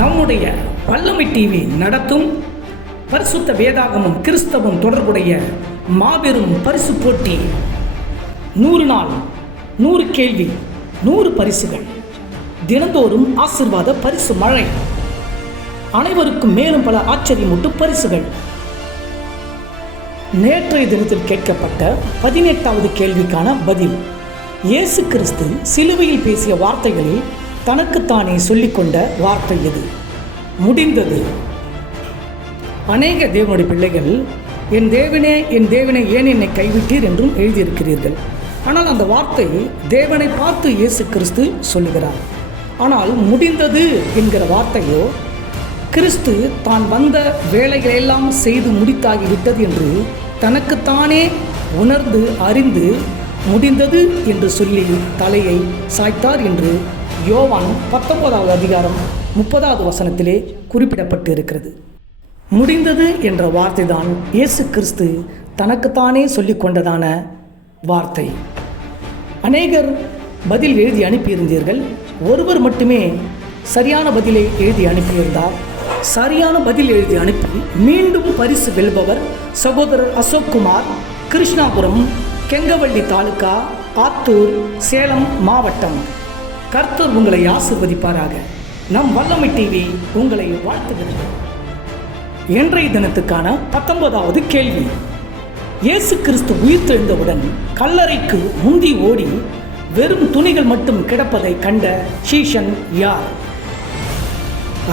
நம்முடைய வல்லமை டிவி நடத்தும் பரிசுத்த வேதாகமும் கிறிஸ்தவம் தொடர்புடைய மாபெரும் பரிசு போட்டி. 100 நாள் 100 கேள்வி 100 பரிசுகள், தினந்தோறும் ஆசீர்வாத பரிசு மழை, அனைவருக்கும் மேலும் பல ஆச்சரியமூட்டும் பரிசுகள். நேற்றைய தினத்தில் கேட்கப்பட்ட 18வது கேள்விக்கான பதில். இயேசு கிறிஸ்து சிலுவையில் பேசிய வார்த்தைகளில் தனக்குத்தானே சொல்லிக்கொண்ட வார்த்தை எது? முடிந்தது. அநேக தேவனுடைய பிள்ளைகள் என் தேவனே என் தேவனே ஏன் என்னை கைவிட்டீர் என்றும் எழுதியிருக்கிறீர்கள். ஆனால் அந்த வார்த்தை தேவனை பார்த்து இயேசு கிறிஸ்து சொல்லுகிறார். ஆனால் முடிந்தது என்கிற வார்த்தையோ கிறிஸ்து தான் வந்த வேலைகளெல்லாம் செய்து முடித்தாகிவிட்டது என்று தனக்குத்தானே உணர்ந்து அறிந்து முடிந்தது என்று சொல்லி தலையை சாய்த்தார் என்று யோவான் 19வது அதிகாரம் 30வது வசனத்திலே குறிப்பிடப்பட்டு இருக்கிறது. முடிந்தது என்ற வார்த்தை தான் இயேசு கிறிஸ்து தனக்குத்தானே சொல்லி கொண்டதான வார்த்தை. அநேகர் பதில் எழுதி அனுப்பியிருந்தீர்கள். ஒருவர் மட்டுமே சரியான பதிலை எழுதி அனுப்பியிருந்தார். சரியான பதில் எழுதி அனுப்பி மீண்டும் பரிசு வெல்பவர் சகோதரர் அசோக்குமார், கிருஷ்ணாபுரம், கெங்கவள்ளி தாலுகா, ஆத்தூர், சேலம் மாவட்டம். கர்த்தர் உங்களை ஆசீர்வதிப்பாராக. நம் வல்லமை டிவி உங்களை வாழ்த்துகிறது. இன்றைய தினத்துக்கான 19வது கேள்வி. இயேசு கிறிஸ்து உயிர்த்தெழுந்தவுடன் கல்லறைக்கு முந்தி ஓடி வெறும் துணிகள் மட்டும் கிடப்பதை கண்ட சீஷன் யார்?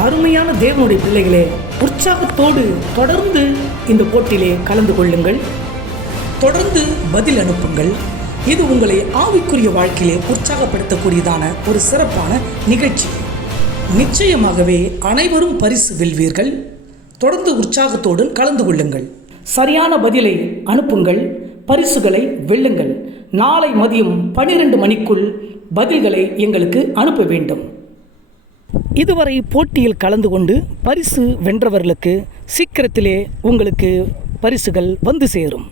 அருமையான தேவனுடைய பிள்ளைகளே, உற்சாகத்தோடு தொடர்ந்து இந்த போட்டியிலே கலந்து கொள்ளுங்கள். தொடர்ந்து பதில் அனுப்புங்கள். இது உங்களை ஆவிக்குரிய வாழ்க்கையிலே உற்சாகப்படுத்தக்கூடியதான ஒரு சிறப்பான நிகழ்ச்சி. நிச்சயமாகவே அனைவரும் பரிசு வெல்வீர்கள். தொடர்ந்து உற்சாகத்தோடு கலந்து கொள்ளுங்கள். சரியான பதிலை அனுப்புங்கள், பரிசுகளை வெல்லுங்கள். நாளை மதியம் 12 மணிக்குள் பதில்களை எங்களுக்கு அனுப்ப வேண்டும். இதுவரை போட்டியில் கலந்து கொண்டு பரிசு வென்றவர்களுக்கு சீக்கிரத்திலே உங்களுக்கு பரிசுகள் வந்து சேரும்.